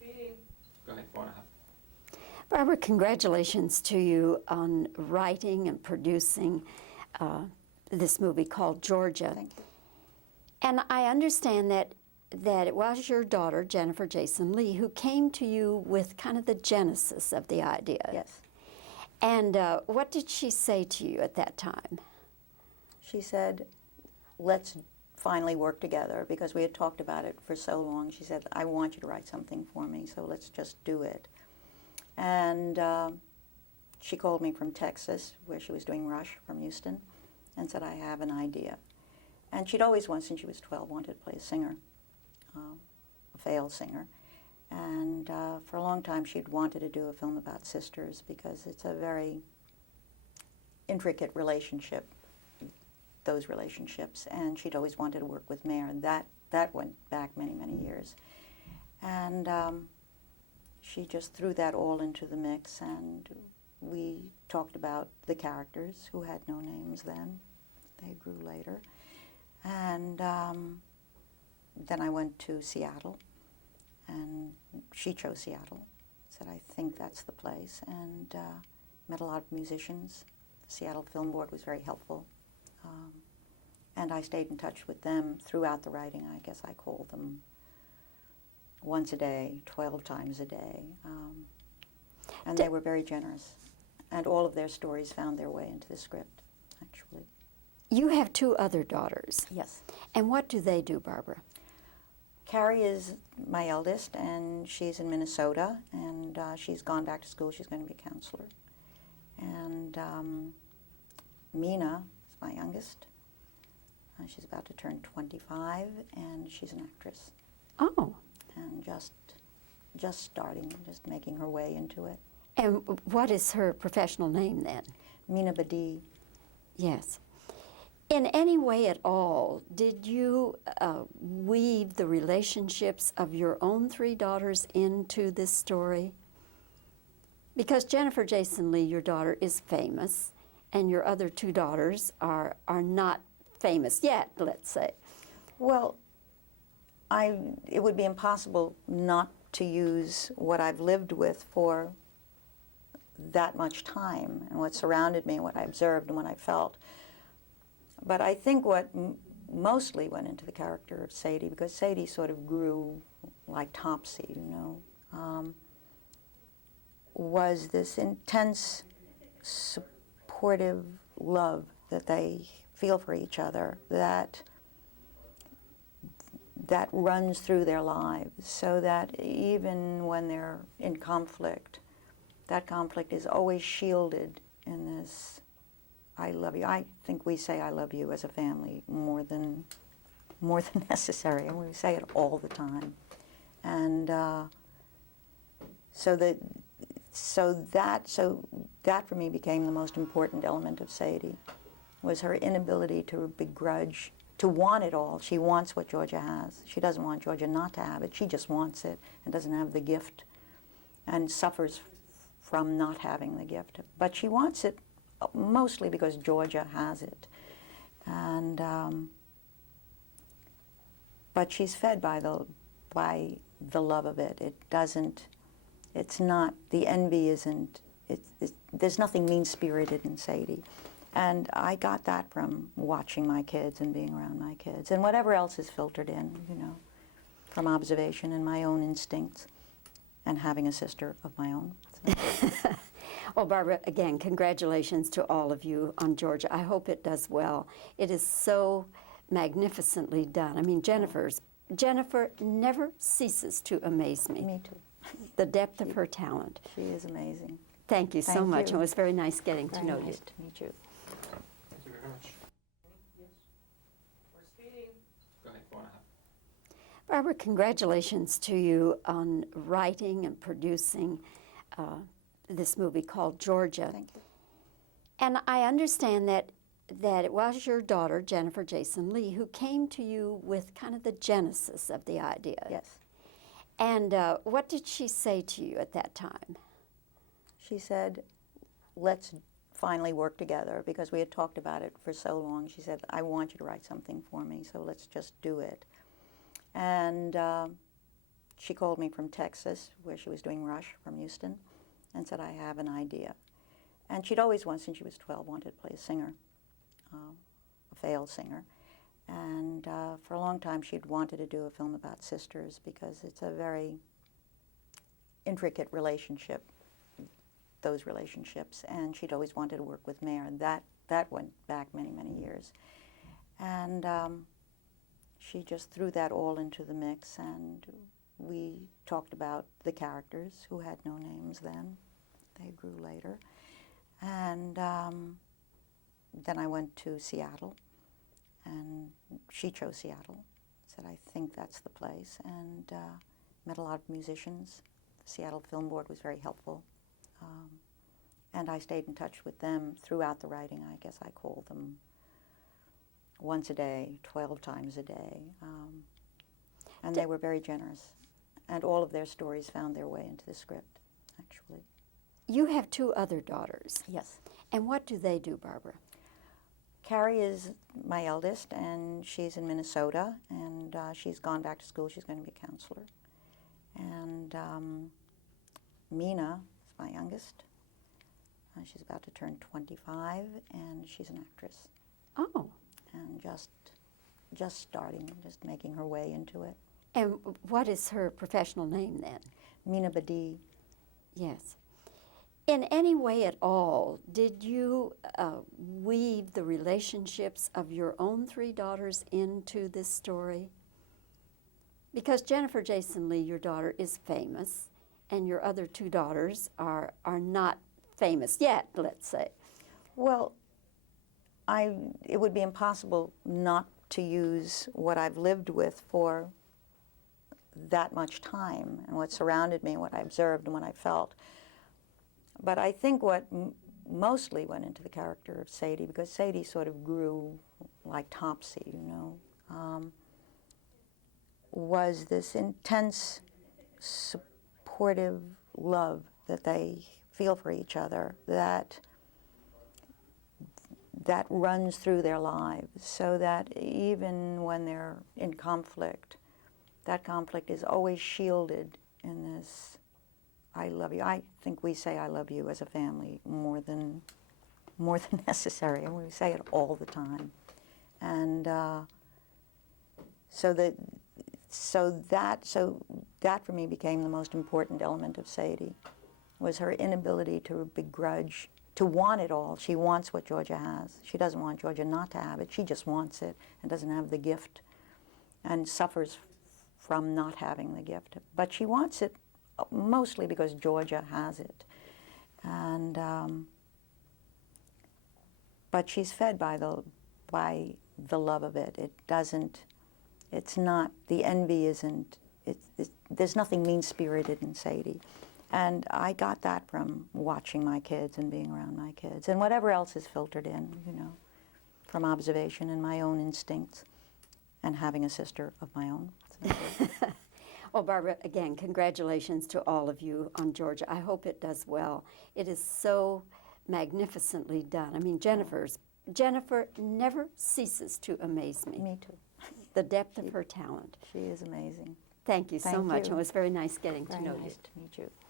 Go ahead, 4.5. Barbara, congratulations to you on writing and producing this movie called Georgia. Thank you. And I understand that it was your daughter, Jennifer Jason Leigh, who came to you with kind of the genesis of the idea. Yes. And what did she say to you at that time? She said, let's finally work together, because we had talked about it for so long. She said, I want you to write something for me, so let's just do it. And she called me from Texas, where she was doing Rush from Houston, and said, I have an idea. And she'd always wanted, since she was 12, wanted to play a singer, a failed singer. And for a long time, she'd wanted to do a film about sisters, because it's a very intricate relationship, those relationships, and she'd always wanted to work with Mayer, and that went back many, many years. And she just threw that all into the mix, and we talked about the characters, who had no names then. They grew later. And then I went to Seattle, and she chose Seattle. Said, I think that's the place, and met a lot of musicians. The Seattle Film Board was very helpful. And I stayed in touch with them throughout the writing. I guess I called them once a day, 12 times a day. And they were very generous. And all of their stories found their way into the script, actually. You have two other daughters. Yes. And what do they do, Barbara? Carrie is my eldest, and she's in Minnesota, and she's gone back to school. She's going to be a counselor. And Mina is my youngest. She's about to turn 25, and she's an actress. Oh. And just starting, just making her way into it. And what is her professional name then? Mina Bobbie. Yes. In any way at all, did you weave the relationships of your own three daughters into this story? Because Jennifer Jason Leigh, your daughter, is famous, and your other two daughters are not famous yet, let's say. Well, it would be impossible not to use what I've lived with for that much time, and what surrounded me, and what I observed, and what I felt. But I think what mostly went into the character of Sadie, because Sadie sort of grew like Topsy, you know, was this intense, supportive love that they feel for each other, that runs through their lives, so that even when they're in conflict, that conflict is always shielded in this, I love you. I think we say I love you as a family more than necessary, and we say it all the time. And so that for me became the most important element of Sadie, was her inability to begrudge, to want it all. She wants what Georgia has. She doesn't want Georgia not to have it. She just wants it and doesn't have the gift, and suffers from not having the gift. But she wants it mostly because Georgia has it. And but she's fed by the love of it. It doesn't, it's not, the envy isn't, there's nothing mean-spirited in Sadie. And I got that from watching my kids and being around my kids, and whatever else is filtered in, you know, from observation and my own instincts, and having a sister of my own. So. Well, Barbara, again, congratulations to all of you on Georgia. I hope it does well. It is so magnificently done. I mean, Jennifer never ceases to amaze me. Me too. The depth of her talent. She is amazing. Thank you so much. You. It was very nice getting to know Very nice you. to meet you. Thank you very much. Yes. We're speeding. Go ahead, 4.5. Barbara, congratulations to you on writing and producing this movie called Georgia. Thank you. And I understand that it was your daughter, Jennifer Jason Leigh, who came to you with kind of the genesis of the idea. Yes. And what did she say to you at that time? She said, let's finally work together, because we had talked about it for so long. She said, I want you to write something for me, so let's just do it. And she called me from Texas, where she was doing Rush from Houston, and said, I have an idea. And she'd always wanted, since she was 12, wanted to play a singer, a failed singer. And for a long time, she'd wanted to do a film about sisters because it's a very intricate relationship, those relationships. And she'd always wanted to work with Mare. That went back many, many years. And she just threw that all into the mix, and we talked about the characters who had no names then. They grew later. And then I went to Seattle, and she chose Seattle. Said, I think that's the place, and met a lot of musicians. The Seattle Film Board was very helpful. And I stayed in touch with them throughout the writing. I guess I called them once a day, 12 times a day. And they were very generous. And all of their stories found their way into the script, actually. You have 2 other daughters. Yes. And what do they do, Barbara? Carrie is my eldest, and she's in Minnesota, and she's gone back to school. She's going to be a counselor. And Mina is my youngest. She's about to turn 25, and she's an actress. Oh. And just starting, just making her way into it. And what is her professional name then? Mina Bobbie. Yes. In any way at all, did you weave the relationships of your own 3 daughters into this story? Because Jennifer Jason Leigh, your daughter, is famous, and your other 2 daughters are not famous yet, let's say. Well, it would be impossible not to use what I've lived with for that much time, and what surrounded me, what I observed and what I felt. But I think what mostly went into the character of Sadie, because Sadie sort of grew like Topsy, you know, was this intense, supportive love that they feel for each other, that runs through their lives, so that even when they're in conflict, that conflict is always shielded in this, I love you. I think we say I love you as a family more than necessary, and we say it all the time. And so that for me became the most important element of Sadie, was her inability to begrudge, to want it all. She wants what Georgia has. She doesn't want Georgia not to have it. She just wants it and doesn't have the gift, and suffers from not having the gift. But she wants it mostly because Georgia has it. And but she's fed by the love of it. It doesn't, it's not, the envy isn't, there's nothing mean-spirited in Sadie. And I got that from watching my kids and being around my kids, and whatever else is filtered in, you know, from observation and my own instincts, and having a sister of my own. So. Well, Barbara, again, congratulations to all of you on Georgia. I hope it does well. It is so magnificently done. I mean, Jennifer never ceases to amaze me. Me too. The depth of her talent. She is amazing. Thank you so much. You. It was very nice getting to know you. Very nice to meet you.